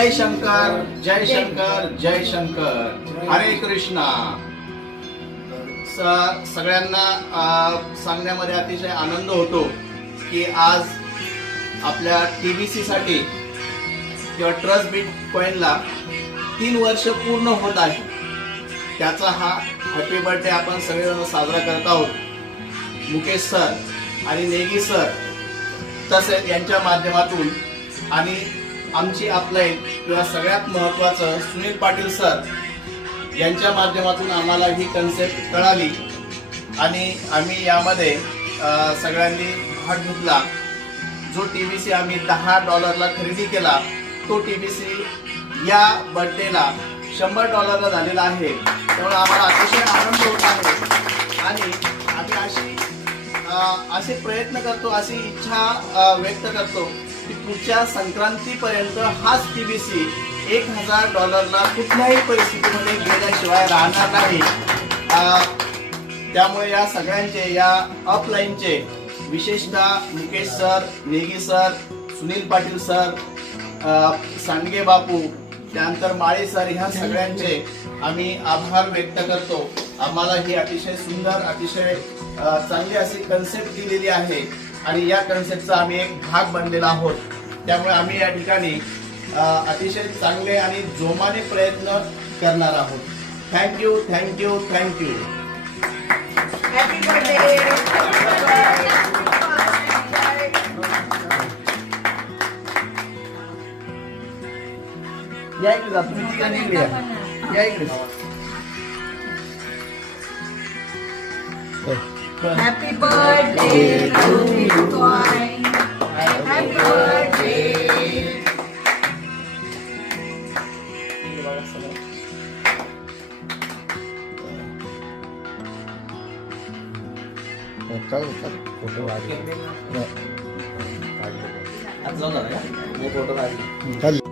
जय शंकर जय शंकर जय शंकर. हरे कृष्णा. सगळ्यांना सांगण्यामध्ये अतिशय आनंद होतो की आज आपल्या TBC साठी किंवा ट्रस्ट बिटकॉइनला 3 वर्ष पूर्ण होत आहे. त्याचा हा हॅपी बर्थडे आपण सगळेजण साजरा करत आहोत. मुकेश सर आणि नेगी सर तसेच यांच्या माध्यमातून आणि आमची अपलाईन किंवा सगळ्यात महत्त्वाचं सुनील पाटील सर यांच्या माध्यमातून आम्हाला ही कन्सेप्ट कळाली आणि आम्ही यामध्ये सगळ्यांनी भाग घेतला. जो TBC आम्ही $10 खरेदी केला तो TBC या बर्थडेला $100 झालेला आहे. त्यामुळे आम्हाला अतिशय आनंद होत आहे आणि आम्ही असे प्रयत्न करतो, अशी इच्छा व्यक्त करतो की पुढच्या संक्रांतीपर्यंत हाच TBC $1000 कुठल्याही परिस्थितीमध्ये गेल्याशिवाय राहणार नाही. त्यामुळे या सगळ्यांचे, या अपलाईनचे, विशेषतः Mukesh sir, Negi sir, Sunil Patil sir, सांडगे बापू, त्यानंतर माळे सर, ह्या सगळ्यांचे आम्ही आभार व्यक्त करतो. आम्हाला ही अतिशय सुंदर, अतिशय चांगली अशी कन्सेप्ट दिलेली आहे आणि या कन्सेप्टचा आम्ही एक भाग बनलेला आहोत. त्यामुळे आम्ही या ठिकाणी अतिशय चांगले आणि जोमाने प्रयत्न करणार आहोत. Thank you thank you thank you. Happy birthday. या इकडे जा, तुम्ही ठिकाणी इकडे या इकडे. Happy birthday to Bitcoin. Happy birthday. Photo काढले.